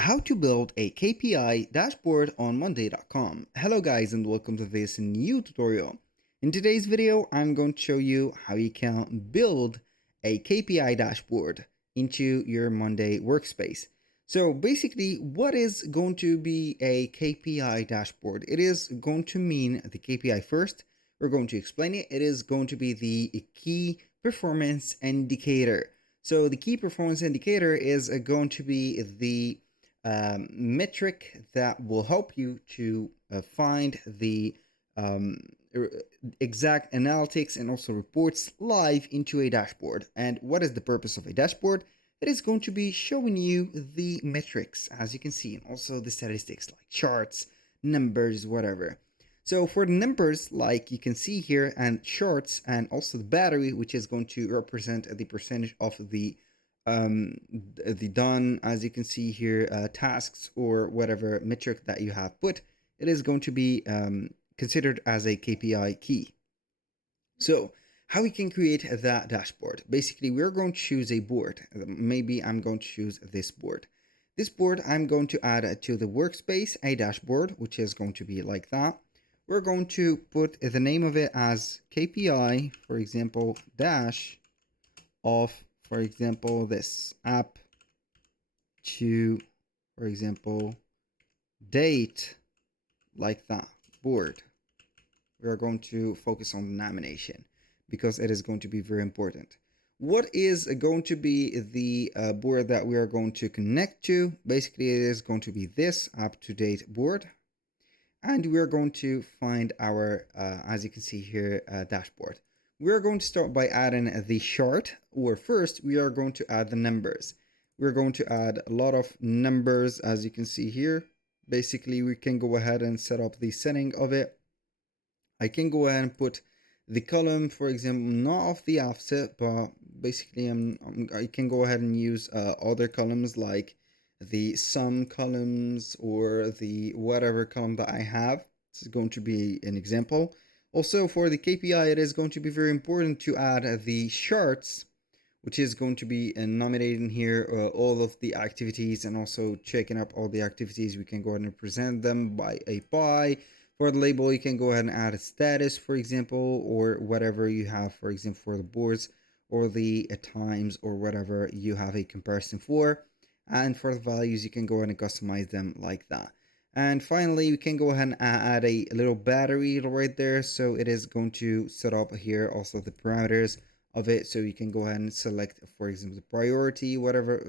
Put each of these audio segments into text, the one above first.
How to build a KPI dashboard on Monday.com. Hello guys and welcome to this new tutorial. In today's video, I'm going to show you how you can build a KPI dashboard into your Monday workspace. So basically, what is going to be a KPI dashboard? It is going to mean the KPI first. We're going to explain it. It is going to be the key performance indicator. So the key performance indicator is going to be the metric that will help you to find the exact analytics and also reports live into a dashboard. And what is the purpose of a dashboard? It is going to be showing you the metrics, as you can see, and also the statistics like charts, numbers, whatever. So for the numbers, like you can see here, and charts, and also the battery, which is going to represent the percentage of the done, as you can see here, tasks or whatever metric that you have put, it is going to be considered as a KPI key. So how we can create that dashboard? Basically, we're going to choose a board. Maybe I'm going to choose this board. This board, I'm going to add to the workspace a dashboard, which is going to be like that. We're going to put the name of it as KPI, for example, dash of, for example, this app to, for example, date, like that, board. We are going to focus on the nomination because it is going to be very important. What is going to be the board that we are going to connect to? Basically, it is going to be this up-to-date board. And we are going to find our, as you can see here, dashboard. We are going to start by adding the chart, or first we are going to add the numbers. We're going to add a lot of numbers, as you can see here. Basically, we can go ahead and set up the setting of it. I can go ahead and put the column, for example, not of the offset, but basically I can go ahead and use other columns like the sum columns or the whatever column that I have. This is going to be an example. Also for the KPI, it is going to be very important to add the charts, which is going to be nominating here all of the activities and also checking up all the activities. We can go ahead and present them by a pie. For the label, you can go ahead and add a status, for example, or whatever you have, for example, for the boards or the times or whatever you have a comparison for. And for the values, you can go ahead and customize them like that. And finally, we can go ahead and add a little battery right there. So it is going to set up here also the parameters of it. So you can go ahead and select, for example, the priority, whatever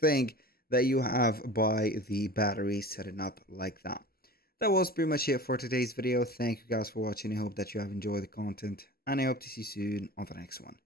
thing that you have by the battery, setting up like that. That was pretty much it for today's video. Thank you guys for watching. I hope that you have enjoyed the content, and I hope to see you soon on the next one.